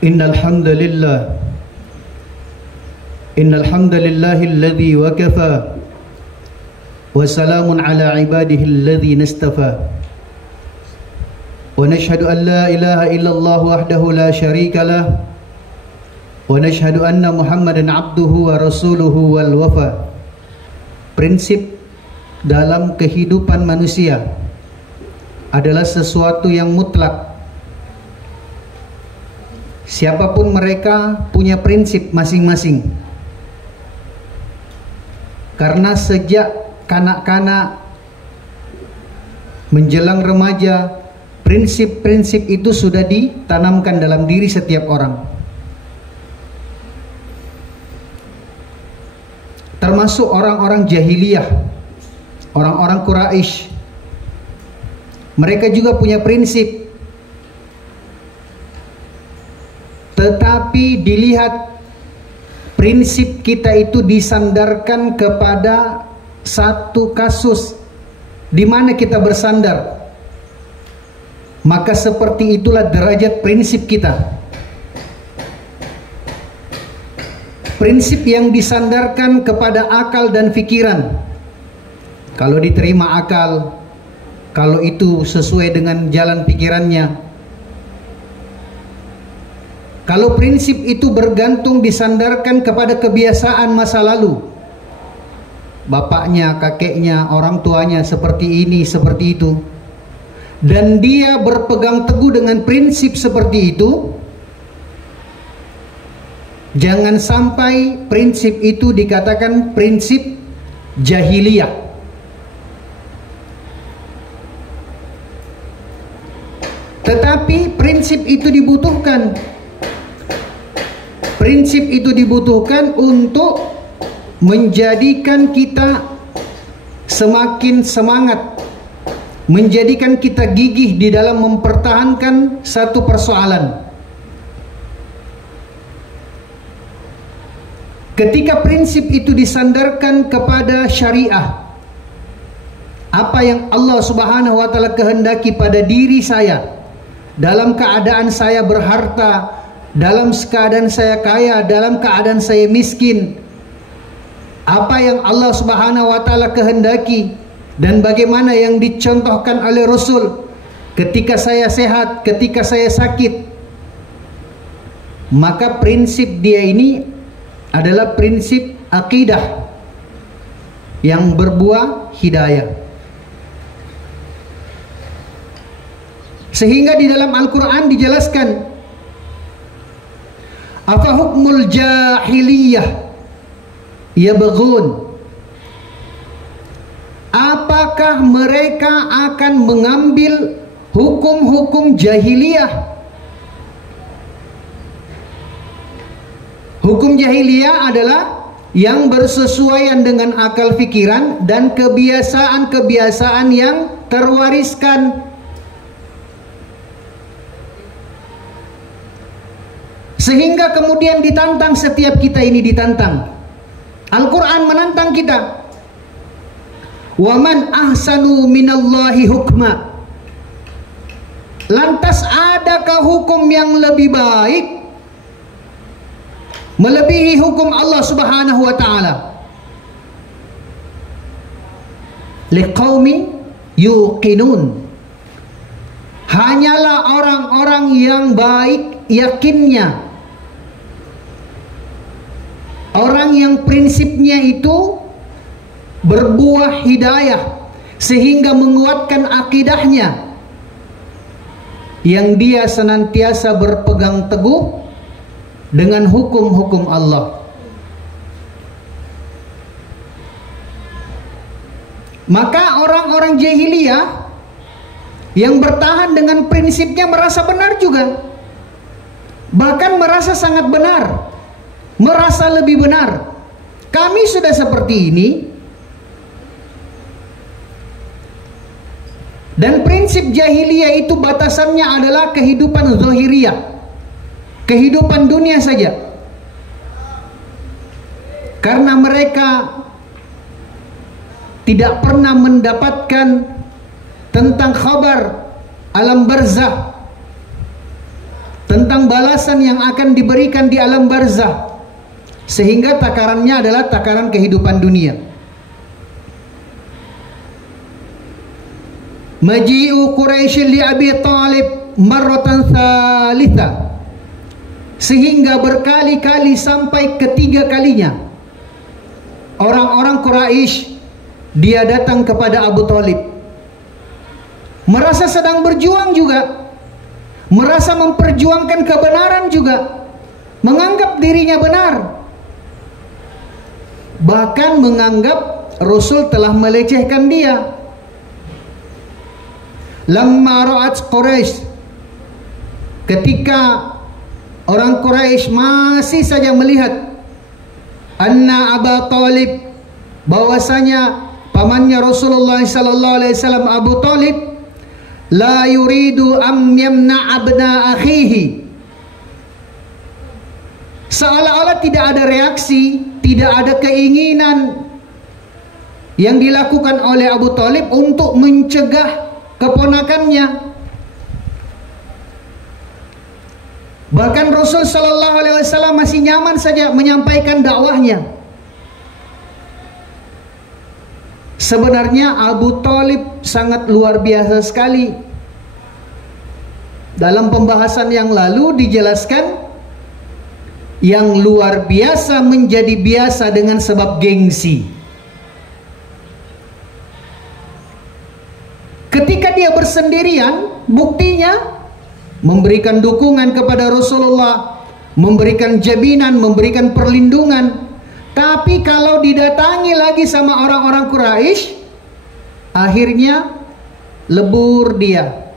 Innal hamdalillah alladzi wakafa wa salamun ala ibadihi alladzi nastafa wa nashhadu an la ilaha illallah wahdahu la syarika lah wa nashhadu anna Muhammadan abduhu wa rasuluhu wal wafa. Prinsip dalam kehidupan manusia adalah sesuatu yang mutlak. Siapapun mereka punya prinsip masing-masing. Karena sejak kanak-kanak menjelang remaja, prinsip-prinsip itu sudah ditanamkan dalam diri setiap orang. Termasuk orang-orang jahiliyah, orang-orang Quraisy. Mereka juga punya prinsip. Tetapi dilihat prinsip kita itu disandarkan kepada satu kasus di mana kita bersandar, maka seperti itulah derajat prinsip kita. Prinsip yang disandarkan kepada akal dan pikiran, kalau diterima akal, kalau itu sesuai dengan jalan pikirannya. Kalau prinsip itu bergantung disandarkan kepada kebiasaan masa lalu, bapaknya, kakeknya, orang tuanya seperti ini, seperti itu, dan dia berpegang teguh dengan prinsip seperti itu, jangan sampai prinsip itu dikatakan prinsip jahiliyah. Tetapi prinsip itu dibutuhkan. Prinsip itu dibutuhkan untuk menjadikan kita semakin semangat, menjadikan kita gigih di dalam mempertahankan satu persoalan. Ketika prinsip itu disandarkan kepada syariah, apa yang Allah Subhanahu wa taala kehendaki pada diri saya, dalam keadaan saya berharta, dalam keadaan saya kaya, dalam keadaan saya miskin, apa yang Allah Subhanahu wa taala kehendaki dan bagaimana yang dicontohkan oleh Rasul ketika saya sehat, ketika saya sakit, maka prinsip dia ini adalah prinsip akidah yang berbuah hidayah. Sehingga di dalam Al-Quran dijelaskan, apa hukmul jahiliyah yabghun, apakah mereka akan mengambil hukum-hukum jahiliyah? Hukum jahiliyah adalah yang bersesuaian dengan akal pikiran dan kebiasaan-kebiasaan yang terwariskan. Sehingga kemudian ditantang, setiap kita ini ditantang. Al-Quran menantang kita. Waman ahsanu minallahi hukma. Lantas adakah hukum yang lebih baik melebihi hukum Allah Subhanahu wa taala? Liqaumin yuqinun. Hanyalah orang-orang yang baik yakinnya, orang yang prinsipnya itu berbuah hidayah sehingga menguatkan akidahnya, yang dia senantiasa berpegang teguh dengan hukum-hukum Allah. Maka orang-orang jahiliyah yang bertahan dengan prinsipnya merasa benar juga, bahkan merasa sangat benar, merasa lebih benar. Kami sudah seperti ini. Dan prinsip jahiliyah itu batasannya adalah kehidupan zahiriyah, kehidupan dunia saja. Karena mereka tidak pernah mendapatkan tentang khabar alam barzakh, tentang balasan yang akan diberikan di alam barzah, sehingga takarannya adalah takaran kehidupan dunia. Maji'u Quraisy li Abi Thalib marratan thalitha, sehingga berkali-kali sampai ketiga kalinya orang-orang Quraisy dia datang kepada Abu Thalib, merasa sedang berjuang juga, merasa memperjuangkan kebenaran juga, menganggap dirinya benar, bahkan menganggap Rasul telah melecehkan dia. Lamma ra'at Quraisy, ketika orang Quraisy masih saja melihat anna Abu Thalib, bahwasanya pamannya Rasulullah sallallahu alaihi wasallam Abu Thalib la yuridu am yamna abna akhihi, seolah-olah tidak ada reaksi, tidak ada keinginan yang dilakukan oleh Abu Thalib untuk mencegah keponakannya. Bahkan Rasul sallallahu alaihi wasallam masih nyaman saja menyampaikan dakwahnya. Sebenarnya Abu Thalib sangat luar biasa sekali. Dalam pembahasan yang lalu dijelaskan, yang luar biasa menjadi biasa dengan sebab gengsi. Ketika dia bersendirian, buktinya memberikan dukungan kepada Rasulullah, memberikan jaminan, memberikan perlindungan. Tapi kalau didatangi lagi sama orang-orang Quraisy, akhirnya lebur dia.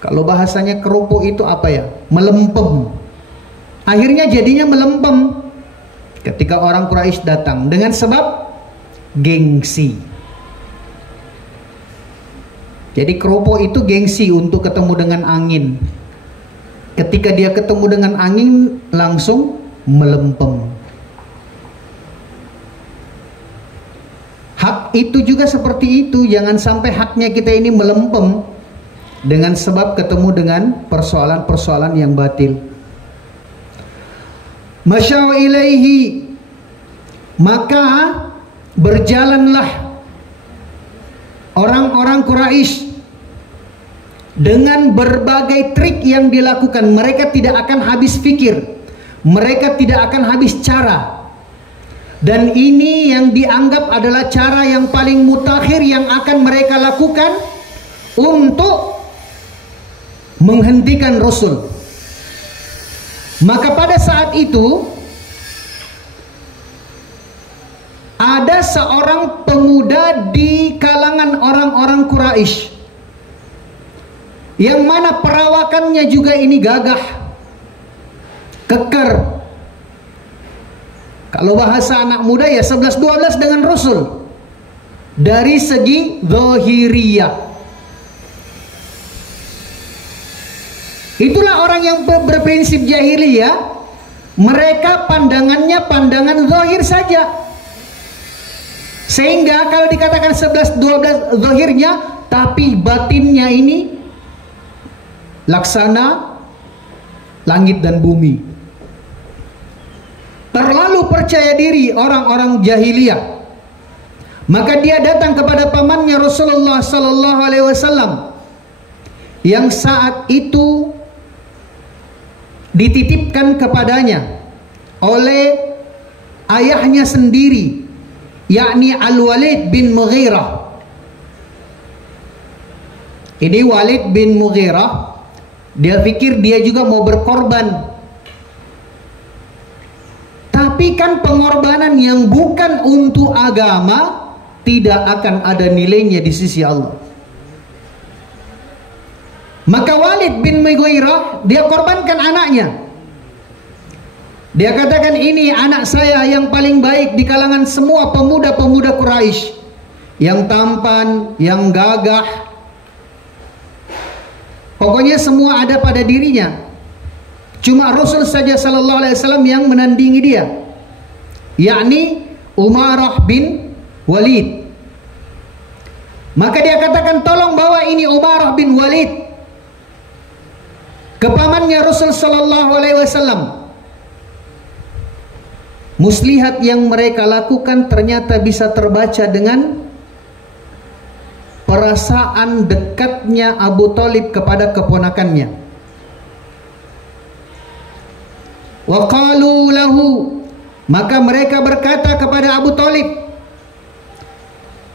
Kalau bahasanya kerupuk itu apa ya? Melempem. Akhirnya jadinya melempem ketika orang Quraisy datang dengan sebab gengsi. Jadi kerupuk itu gengsi untuk ketemu dengan angin. Ketika dia ketemu dengan angin, langsung melempem. Hak itu juga seperti itu. Jangan sampai haknya kita ini melempem dengan sebab ketemu dengan persoalan-persoalan yang batil. Masya'u ilaihi, maka berjalanlah orang-orang Quraisy dengan berbagai trik yang dilakukan. Mereka tidak akan habis pikir, mereka tidak akan habis cara. Dan ini yang dianggap adalah cara yang paling mutakhir yang akan mereka lakukan untuk menghentikan Rasul. Maka pada saat itu ada seorang pemuda di kalangan orang-orang Quraisy yang mana perawakannya juga ini gagah, keker. Kalau bahasa anak muda ya 11-12 dengan Rasul dari segi zahiriyah. Itulah orang yang berprinsip jahiliyah. Mereka pandangannya pandangan zahir saja. Sehingga kalau dikatakan 11-12 zahirnya, tapi batinnya ini laksana langit dan bumi. Terlalu percaya diri orang-orang jahiliyah. Maka dia datang kepada pamannya Rasulullah sallallahu alaihi wasallam yang saat itu dititipkan kepadanya oleh ayahnya sendiri, yakni Al-Walid bin Mughirah. Ini Walid bin Mughirah, dia pikir dia juga mau berkorban. Tapi kan pengorbanan yang bukan untuk agama tidak akan ada nilainya di sisi Allah. Maka Walid bin Mughirah dia korbankan anaknya. Dia katakan, ini anak saya yang paling baik di kalangan semua pemuda-pemuda Quraisy, yang tampan, yang gagah, pokoknya semua ada pada dirinya. Cuma Rasul saja sallallahu alaihi wasallam yang menandingi dia, yakni Umarah bin Walid. Maka dia katakan, tolong bawa ini Umarah bin Walid. ke pamannya Rasul sallallahu alaihi wasallam. Muslihat yang mereka lakukan ternyata bisa terbaca dengan perasaan dekatnya Abu Thalib kepada keponakannya. Wa qalu lahu, maka mereka berkata kepada Abu Thalib,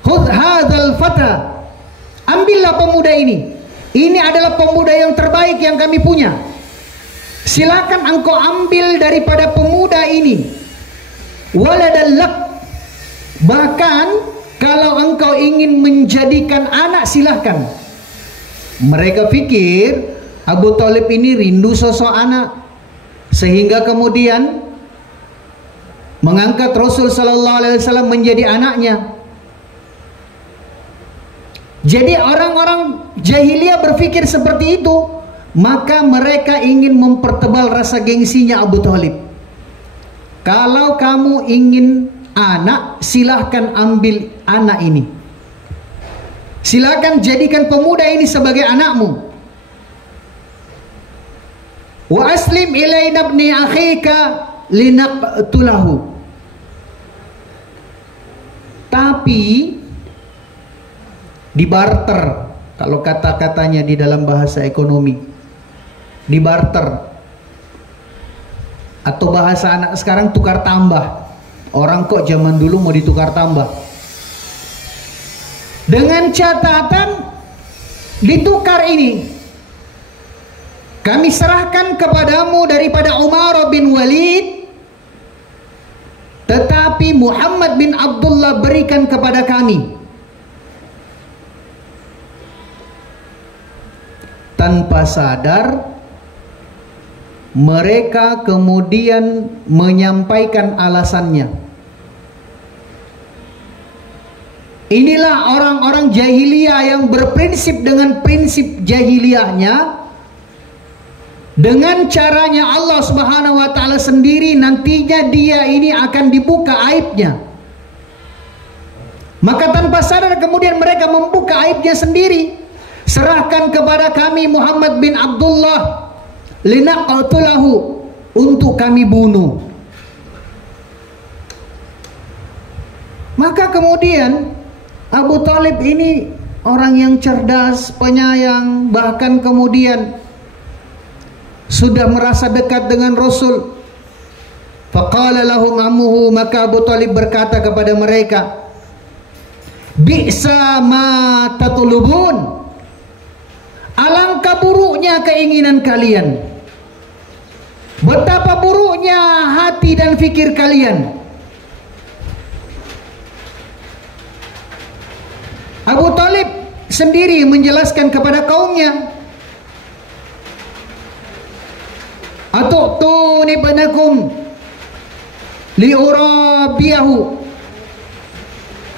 "Khudh hadzal fata." Ambillah pemuda ini. Ini adalah pemuda yang terbaik yang kami punya. Silakan engkau ambil daripada pemuda ini. Waladallak. Bahkan kalau engkau ingin menjadikan anak, silahkan. Mereka pikir Abu Thalib ini rindu sosok anak, sehingga kemudian mengangkat Rasul sallallahu alaihi wasallam menjadi anaknya. Jadi orang-orang jahiliyah berpikir seperti itu, maka mereka ingin mempertebal rasa gengsinya Abu Thalib. Kalau kamu ingin anak, silahkan ambil anak ini. Silahkan jadikan pemuda ini sebagai anakmu. Wa aslim ilaina ibni akhika linaqtulahu. Tapi dibarter, kalau kata-katanya di dalam bahasa ekonomi, dibarter. Atau bahasa anak sekarang tukar tambah. Orang kok zaman dulu mau ditukar tambah. Dengan catatan ditukar ini, kami serahkan kepadamu daripada Umar bin Walid, tetapi Muhammad bin Abdullah berikan kepada kami. Tanpa sadar mereka kemudian menyampaikan alasannya. Inilah orang-orang jahiliyah yang berprinsip dengan prinsip jahiliyahnya. Dengan caranya Allah Subhanahu wa taala sendiri, nantinya dia ini akan dibuka aibnya. Maka tanpa sadar kemudian mereka membuka aibnya sendiri. Serahkan kepada kami Muhammad bin Abdullah linaqtulahu, untuk kami bunuh. Maka kemudian Abu Thalib ini orang yang cerdas, penyayang, bahkan kemudian sudah merasa dekat dengan Rasul. Faqala lahum ammuhu, maka Abu Thalib berkata kepada mereka, "Bi'sa ma tatlubun." Alangkah buruknya keinginan kalian. Betapa buruknya hati dan fikir kalian. Abu Thalib sendiri menjelaskan kepada kaumnya, "Atu'tuni ibnakum liurabiyahu."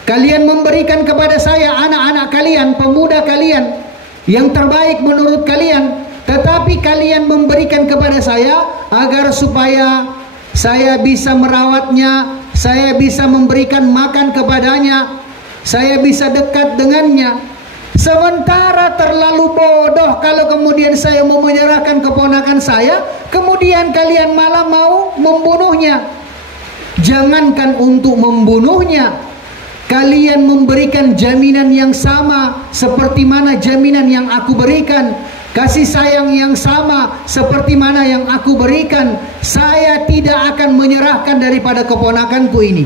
Kalian memberikan kepada saya anak-anak kalian, pemuda kalian yang terbaik menurut kalian, tetapi kalian memberikan kepada saya agar supaya saya bisa merawatnya, saya bisa memberikan makan kepadanya, saya bisa dekat dengannya. Sementara terlalu bodoh kalau kemudian saya mau menyerahkan keponakan saya, kemudian kalian malah mau membunuhnya. Jangankan untuk membunuhnya, kalian memberikan jaminan yang sama seperti mana jaminan yang aku berikan, kasih sayang yang sama seperti mana yang aku berikan. Saya tidak akan menyerahkan daripada keponakanku ini.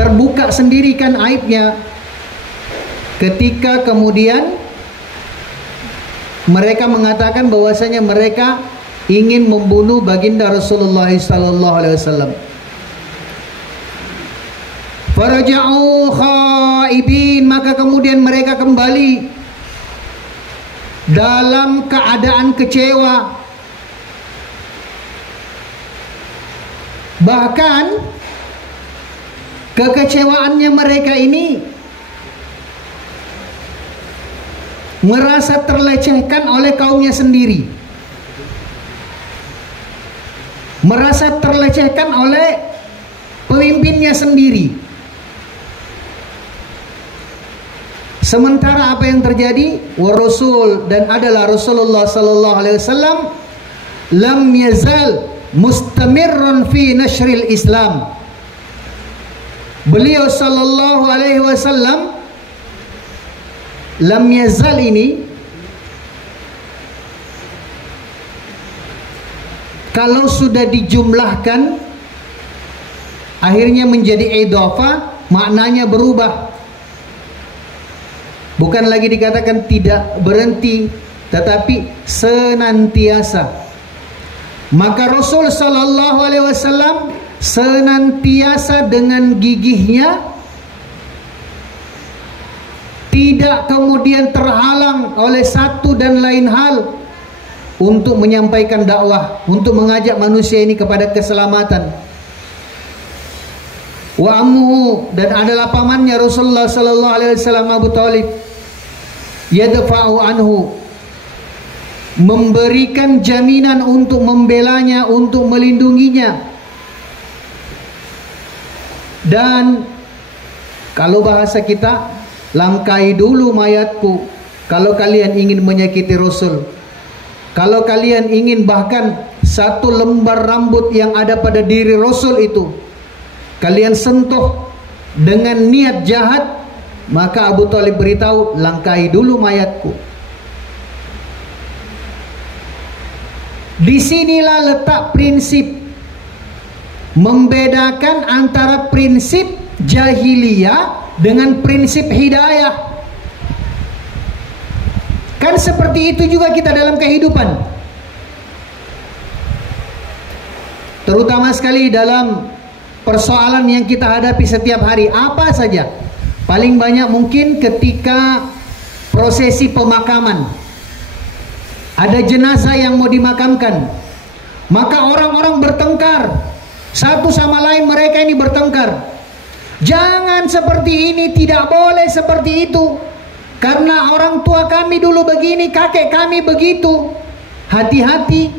Terbuka sendiri kan aibnya ketika kemudian mereka mengatakan bahwasanya mereka ingin membunuh baginda Rasulullah sallallahu alaihi wasallam. Faraja'u khaibin, maka kemudian mereka kembali dalam keadaan kecewa. Bahkan kekecewaannya mereka ini merasa terlecehkan oleh kaumnya sendiri, merasa terlecehkan oleh pemimpinnya sendiri. Sementara apa yang terjadi? Wa Rasul, dan adalah Rasulullah sallallahu alaihi wasallam lam yazal mustamirran fi nashril Islam. Beliau sallallahu alaihi wasallam lam yazal ini kalau sudah dijumlahkan akhirnya menjadi idhafah, maknanya berubah. Bukan lagi dikatakan tidak berhenti, tetapi senantiasa. Maka Rasul sallallahu alaihi wasallam senantiasa dengan gigihnya, tidak kemudian terhalang oleh satu dan lain hal untuk menyampaikan dakwah, untuk mengajak manusia ini kepada keselamatan. Wa ammuhu, dan adalah pamannya Rasulullah sallallahu alaihi wasallam, Abu Thalib, yadfa'u anhu, memberikan jaminan untuk membelanya, untuk melindunginya. Dan kalau bahasa kita, langkai dulu mayatku kalau kalian ingin menyakiti Rasul. Kalau kalian ingin bahkan satu lembar rambut yang ada pada diri Rasul itu kalian sentuh dengan niat jahat, maka Abu Thalib beritahu, langkai dulu mayatku. Disinilah letak prinsip membedakan antara prinsip jahiliyah dengan prinsip hidayah. Kan seperti itu juga kita dalam kehidupan, terutama sekali dalam persoalan yang kita hadapi setiap hari. Apa saja? Paling banyak mungkin ketika prosesi pemakaman, ada jenazah yang mau dimakamkan, maka orang-orang bertengkar satu sama lain. Mereka ini bertengkar, jangan seperti ini, tidak boleh seperti itu, karena orang tua kami dulu begini, kakek kami begitu. Hati-hati,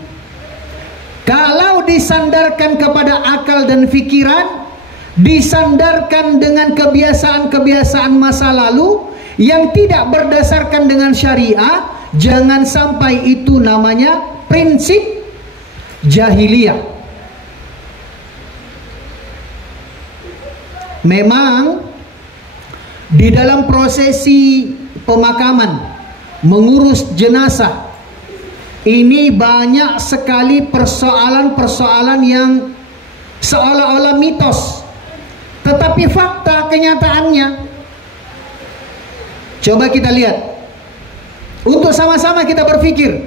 kalau disandarkan kepada akal dan pikiran, disandarkan dengan kebiasaan-kebiasaan masa lalu yang tidak berdasarkan dengan syariah, jangan sampai itu namanya prinsip jahiliyah. Memang di dalam prosesi pemakaman, mengurus jenazah, ini banyak sekali persoalan-persoalan yang seolah-olah mitos, tetapi fakta kenyataannya. Coba kita lihat, untuk sama-sama kita berpikir,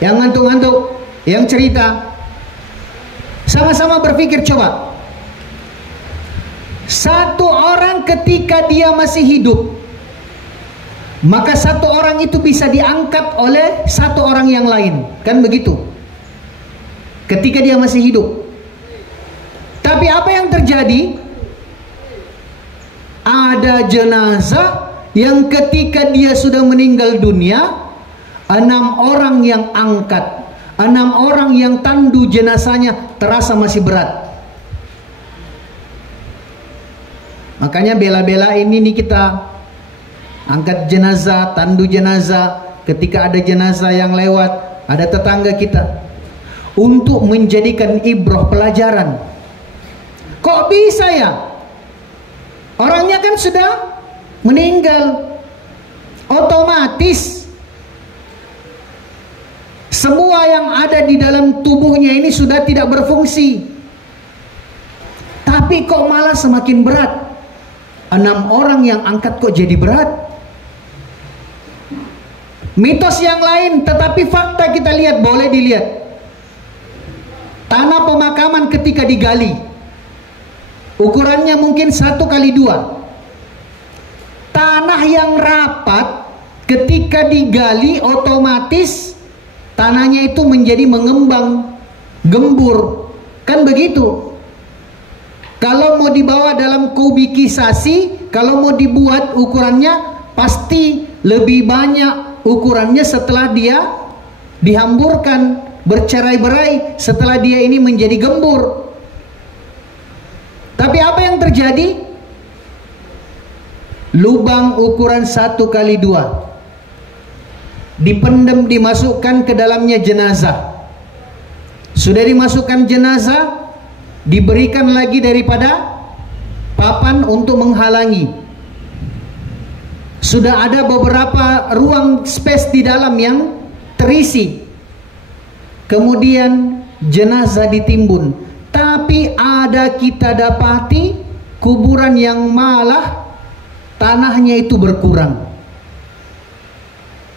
yang ngantuk-ngantuk, yang cerita, sama-sama berpikir. Coba, satu orang ketika dia masih hidup, maka satu orang itu bisa diangkat oleh satu orang yang lain, kan begitu? Ketika dia masih hidup. Tapi apa yang terjadi? Ada jenazah yang ketika dia sudah meninggal dunia, 6 orang yang angkat, 6 orang yang tandu jenazahnya, terasa masih berat. Makanya bela-bela ini nih kita angkat jenazah, tandu jenazah, ketika ada jenazah yang lewat, ada tetangga kita, untuk menjadikan ibrah, pelajaran. Kok bisa ya? Orangnya kan sudah meninggal, otomatis semua yang ada di dalam tubuhnya ini sudah tidak berfungsi. Tapi kok malah semakin berat? 6 orang yang angkat kok jadi berat? Mitos yang lain, tetapi fakta kita lihat, boleh dilihat. Tanah pemakaman ketika digali, ukurannya mungkin 1x2. Tanah yang rapat ketika digali, otomatis tanahnya itu menjadi mengembang, gembur, kan begitu. Kalau mau dibawa dalam kubikisasi, kalau mau dibuat ukurannya, pasti lebih banyak ukurannya setelah dia dihamburkan, bercerai-berai, setelah dia ini menjadi gembur. Tapi apa yang terjadi? lubang ukuran 1x2, dipendam, dimasukkan ke dalamnya jenazah. Sudah dimasukkan jenazah, diberikan lagi daripada papan untuk menghalangi. Sudah ada beberapa ruang space di dalam yang terisi. Kemudian jenazah ditimbun. Tapi ada kita dapati kuburan yang malah tanahnya itu berkurang.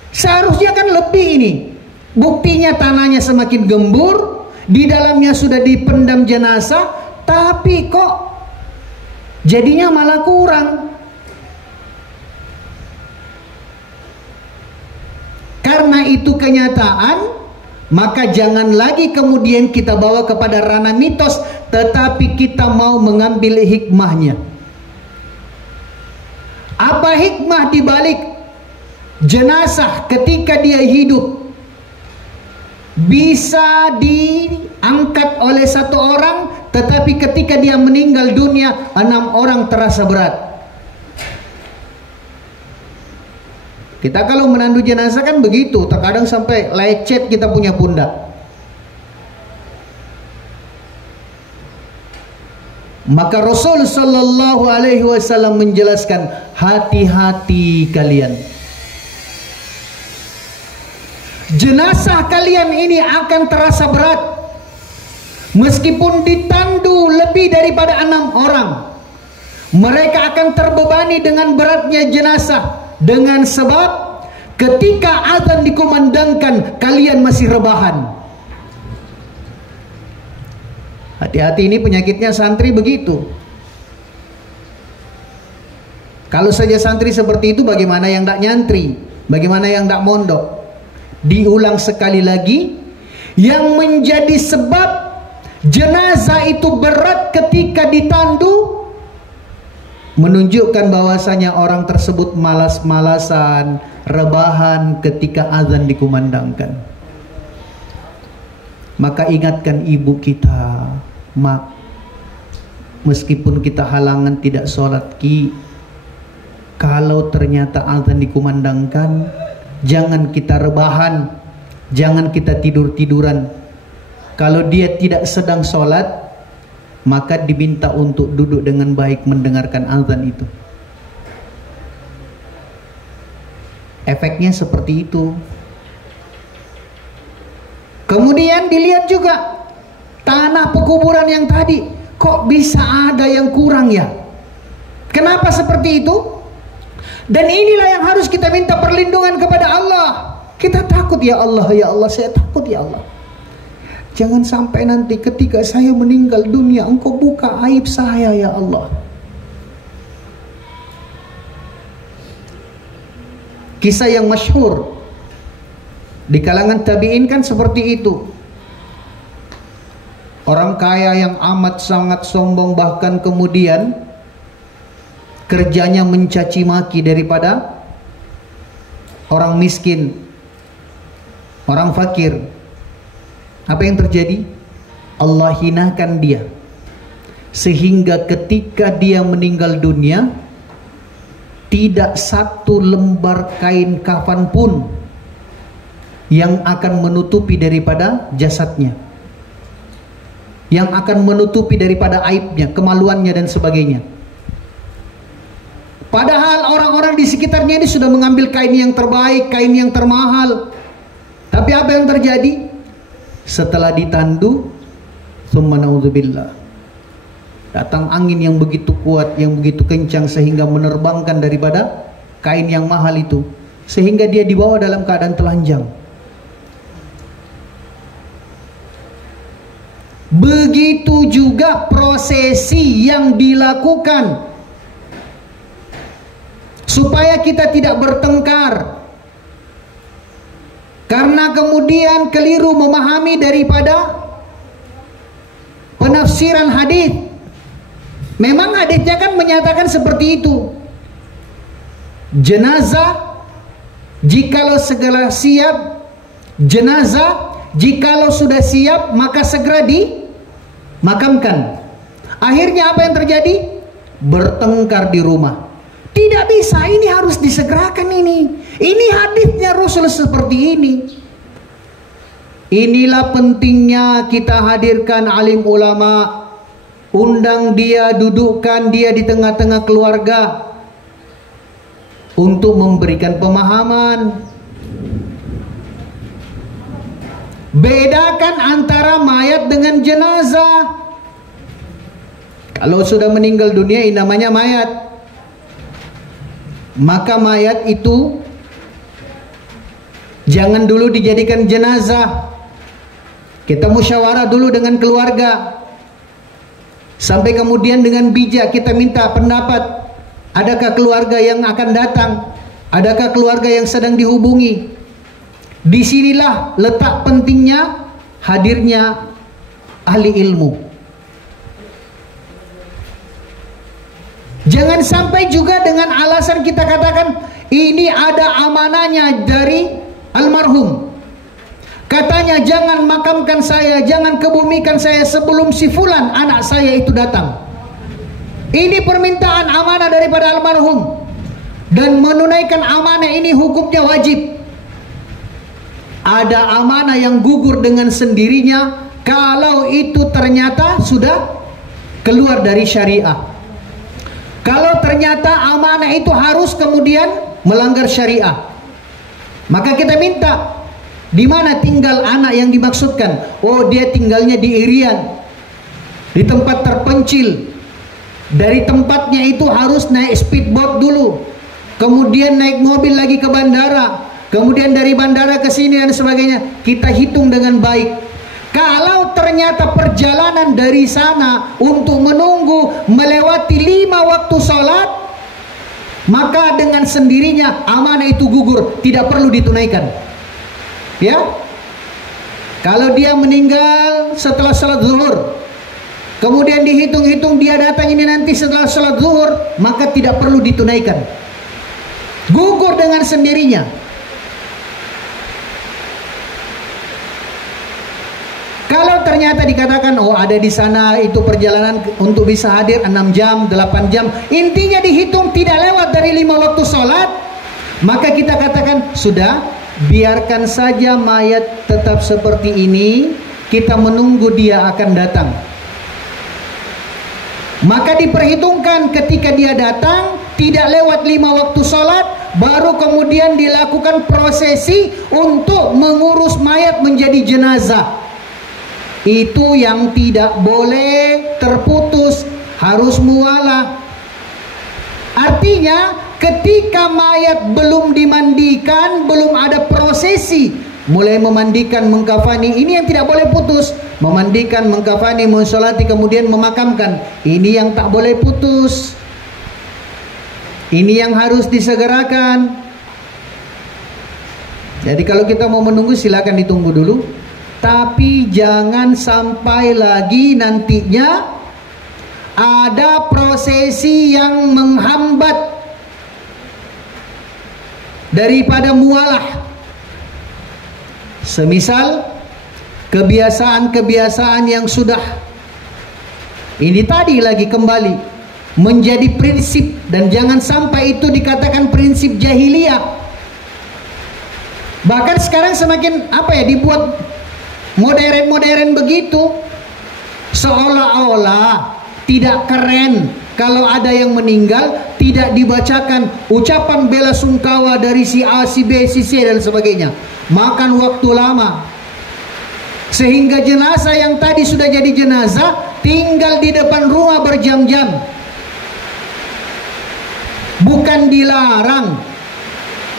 Seharusnya kan lebih ini. Buktinya tanahnya semakin gembur, di dalamnya sudah dipendam jenazah, tapi kok jadinya malah kurang. Karena itu kenyataan, maka jangan lagi kemudian kita bawa kepada ranah mitos, tetapi kita mau mengambil hikmahnya. Apa hikmah di balik jenazah ketika dia hidup bisa diangkat oleh satu orang, tetapi ketika dia meninggal dunia 6 orang terasa berat? Kita kalau menandu jenazah kan begitu, terkadang sampai lecet kita punya pundak. Maka Rasul sallallahu alaihi wasallam menjelaskan, hati-hati kalian. Jenazah kalian ini akan terasa berat meskipun ditandu lebih daripada 6 orang. Mereka akan terbebani dengan beratnya jenazah, dengan sebab ketika azan dikumandangkan kalian masih rebahan. Hati-hati, ini penyakitnya santri begitu. Kalau saja santri seperti itu, bagaimana yang tidak nyantri? Bagaimana yang tidak mondok? Diulang sekali lagi, yang menjadi sebab jenazah itu berat ketika ditandu menunjukkan bahwasanya orang tersebut malas-malasan, rebahan ketika azan dikumandangkan. Maka ingatkan ibu kita, mak, meskipun kita halangan tidak sholat ki, kalau ternyata azan dikumandangkan, jangan kita rebahan, jangan kita tidur-tiduran. Kalau dia tidak sedang sholat, maka diminta untuk duduk dengan baik mendengarkan azan itu. Efeknya seperti itu. Kemudian dilihat juga tanah pekuburan yang tadi, kok bisa ada yang kurang ya? Kenapa seperti itu? Dan inilah yang harus kita minta perlindungan kepada Allah. Kita takut, ya Allah, ya Allah, saya takut ya Allah. Jangan sampai nanti ketika saya meninggal dunia, Engkau buka aib saya ya Allah. Kisah yang masyhur di kalangan tabi'in kan seperti itu. Orang kaya yang amat sangat sombong, bahkan kemudian kerjanya mencaci maki daripada orang miskin, orang fakir. Apa yang terjadi? Allah hinakan dia, sehingga ketika dia meninggal dunia, tidak satu lembar kain kafan pun yang akan menutupi daripada jasadnya, yang akan menutupi daripada aibnya, kemaluannya dan sebagainya. Padahal orang-orang di sekitarnya ini sudah mengambil kain yang terbaik, kain yang termahal. Tapi apa yang terjadi? Setelah ditandu, tsumma naudzubillah, datang angin yang begitu kuat, yang begitu kencang, sehingga menerbangkan daripada kain yang mahal itu, sehingga dia dibawa dalam keadaan telanjang. Begitu juga prosesi yang dilakukan supaya kita tidak bertengkar, karena kemudian keliru memahami daripada penafsiran hadis. Memang hadisnya kan menyatakan seperti itu. Jenazah jikalau segera siap, jenazah jikalau sudah siap, maka segera dimakamkan. Akhirnya apa yang terjadi? Bertengkar di rumah. Tidak bisa, ini harus disegerakan ini. Ini hadisnya Rasul seperti ini. Inilah pentingnya kita hadirkan alim ulama. Undang dia, dudukkan dia di tengah-tengah keluarga untuk memberikan pemahaman. Bedakan antara mayat dengan jenazah. Kalau sudah meninggal dunia ini namanya mayat. Maka mayat itu jangan dulu dijadikan jenazah. Kita musyawarah dulu dengan keluarga. Sampai kemudian dengan bijak kita minta pendapat. Adakah keluarga yang akan datang? Adakah keluarga yang sedang dihubungi? Disinilah letak pentingnya hadirnya ahli ilmu. Jangan sampai juga dengan alasan kita katakan ini ada amanahnya dari almarhum. Katanya jangan makamkan saya, jangan kebumikan saya sebelum si fulan anak saya itu datang. Ini permintaan amanah daripada almarhum. Dan menunaikan amanah ini hukumnya wajib. Ada amanah yang gugur dengan sendirinya kalau itu ternyata sudah keluar dari syariah. Kalau ternyata amanah itu harus kemudian melanggar syariah, maka kita minta, di mana tinggal anak yang dimaksudkan? Oh, dia tinggalnya di Irian, di tempat terpencil. Dari tempatnya itu harus naik speedboat dulu, kemudian naik mobil lagi ke bandara, kemudian dari bandara ke sini dan sebagainya. Kita hitung dengan baik. Kalau ternyata perjalanan dari sana untuk menunggu melewati 5 waktu sholat, maka dengan sendirinya amanah itu gugur, tidak perlu ditunaikan. Ya, kalau dia meninggal setelah salat zuhur, kemudian dihitung-hitung dia datang ini nanti setelah salat zuhur, maka tidak perlu ditunaikan, gugur dengan sendirinya. Kalau ternyata dikatakan oh ada di sana itu perjalanan untuk bisa hadir 6 jam, 8 jam, intinya dihitung tidak lewat dari 5 waktu sholat, maka kita katakan sudah, biarkan saja mayat tetap seperti ini, kita menunggu dia akan datang. Maka diperhitungkan ketika dia datang tidak lewat 5 waktu sholat, baru kemudian dilakukan prosesi untuk mengurus mayat menjadi jenazah. Itu yang tidak boleh terputus, harus mualah. Artinya ketika mayat belum dimandikan, belum ada prosesi mulai memandikan, mengkafani, ini yang tidak boleh putus. Memandikan, mengkafani, mensolati, kemudian memakamkan, ini yang tak boleh putus. Ini yang harus disegerakan. Jadi kalau kita mau menunggu silakan ditunggu dulu, tapi jangan sampai lagi nantinya ada prosesi yang menghambat daripada mualah. Semisal kebiasaan-kebiasaan yang sudah ini tadi lagi kembali menjadi prinsip, dan jangan sampai itu dikatakan prinsip jahiliyah. Bahkan sekarang semakin dibuat modern-modern begitu, seolah-olah tidak keren kalau ada yang meninggal tidak dibacakan ucapan bela sungkawa dari si A, si B, si C dan sebagainya. Makan waktu lama, sehingga jenazah yang tadi sudah jadi jenazah tinggal di depan rumah berjam-jam. Bukan dilarang,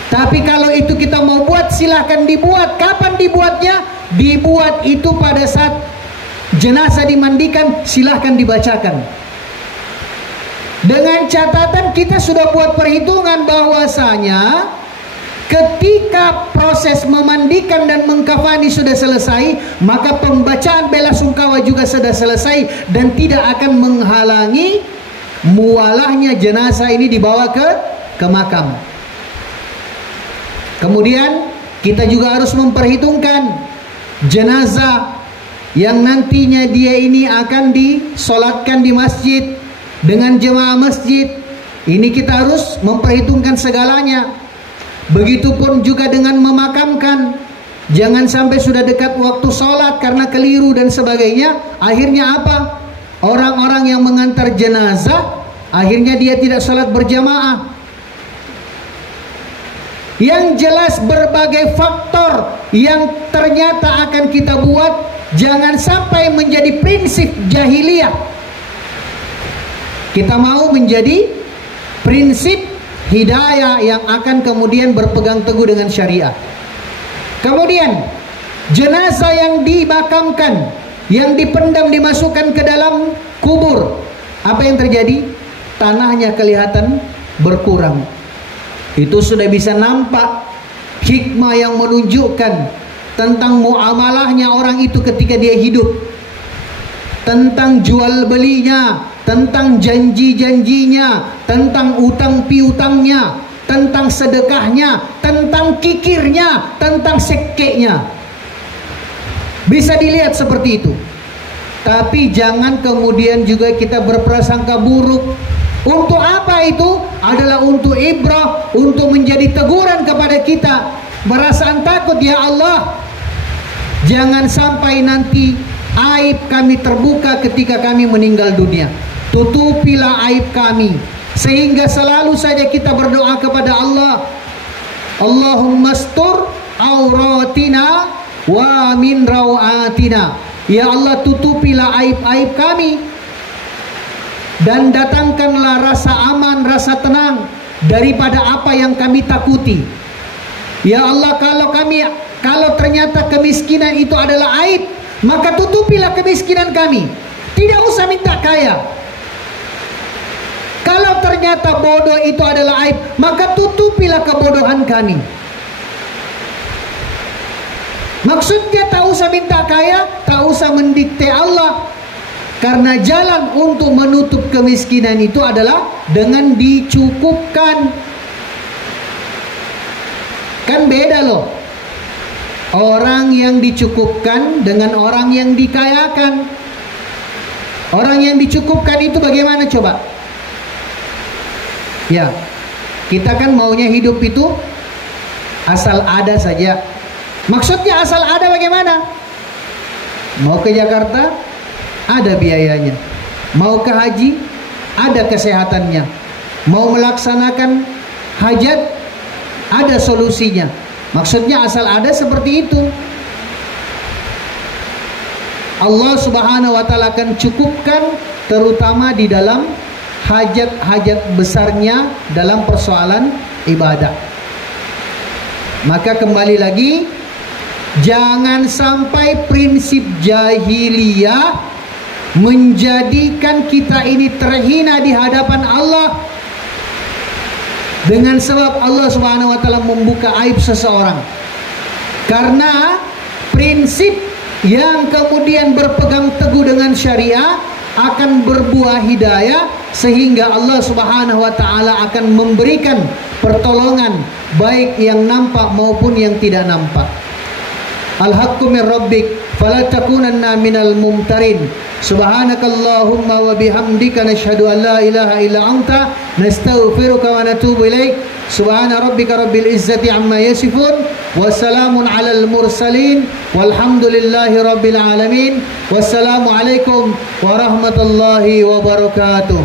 tapi kalau itu kita mau buat silahkan dibuat. Kapan dibuatnya? Dibuat itu pada saat jenazah dimandikan, silahkan dibacakan. Dengan catatan kita sudah buat perhitungan bahwasanya ketika proses memandikan dan mengkafani sudah selesai, maka pembacaan bela sungkawa juga sudah selesai dan tidak akan menghalangi mualahnya jenazah ini dibawa ke makam. Kemudian kita juga harus memperhitungkan jenazah yang nantinya dia ini akan disolatkan di masjid dengan jemaah masjid. Ini kita harus memperhitungkan segalanya. Begitupun juga dengan memakamkan. Jangan sampai sudah dekat waktu sholat karena keliru dan sebagainya. Akhirnya apa? Orang-orang yang mengantar jenazah, akhirnya dia tidak sholat berjamaah. Yang jelas berbagai faktor yang ternyata akan kita buat, jangan sampai menjadi prinsip jahiliyah. Kita mau menjadi prinsip hidayah yang akan kemudian berpegang teguh dengan syariah. Kemudian jenazah yang dimakamkan, yang dipendam, dimasukkan ke dalam kubur, apa yang terjadi? Tanahnya kelihatan berkurang. Itu sudah bisa nampak hikmah yang menunjukkan tentang muamalahnya orang itu ketika dia hidup, tentang jual belinya, tentang janji-janjinya, tentang utang piutangnya, tentang sedekahnya, tentang kikirnya, tentang sekeknya. Bisa dilihat seperti itu. Tapi jangan kemudian juga kita berprasangka buruk. Untuk apa itu? Adalah untuk ibrah, untuk menjadi teguran kepada kita. Perasaan takut, ya Allah, jangan sampai nanti aib kami terbuka ketika kami meninggal dunia. Tutupilah aib kami, sehingga selalu saja kita berdoa kepada Allah, Allahumma astur auratina wa min rawatina. Ya Allah, tutupilah aib-aib kami dan datangkanlah rasa aman, rasa tenang daripada apa yang kami takuti. Ya Allah, kalau ternyata kemiskinan itu adalah aib, maka tutupilah kemiskinan kami. Tidak usah minta kaya. Kalau ternyata bodoh itu adalah aib, maka tutupilah kebodohan kami. Maksudnya tak usah minta kaya, tak usah mendikte Allah. Karena jalan untuk menutup kemiskinan itu adalah dengan dicukupkan. Kan beda loh, orang yang dicukupkan dengan orang yang dikayakan. Orang yang dicukupkan itu bagaimana coba? Ya, kita kan maunya hidup itu asal ada saja. Maksudnya asal ada bagaimana? Mau ke Jakarta, ada biayanya. Mau ke haji, ada kesehatannya. Mau melaksanakan hajat, ada solusinya. Maksudnya asal ada seperti itu. Allah Subhanahu wa ta'ala akan cukupkan, terutama di dalam hajat-hajat besarnya dalam persoalan ibadah. Maka kembali lagi, jangan sampai prinsip jahiliyah menjadikan kita ini terhina di hadapan Allah dengan sebab Allah Subhanahu wa ta'ala membuka aib seseorang. Karena prinsip yang kemudian berpegang teguh dengan syariah akan berbuah hidayah, sehingga Allah Subhanahu wa ta'ala akan memberikan pertolongan baik yang nampak maupun yang tidak nampak. Al-haqqu min rabbik fala takunanna minal mumtarin. Subhanakallahumma wa bihamdika nashhadu an la ilaha illa anta nastaghfiruka wa natubu ilaik. Subhana rabbika rabbil izzati amma yasifun wa salamun alal mursalin walhamdulillahi rabbil alamin. Wassalamu alaikum warahmatullahi wabarakatuh.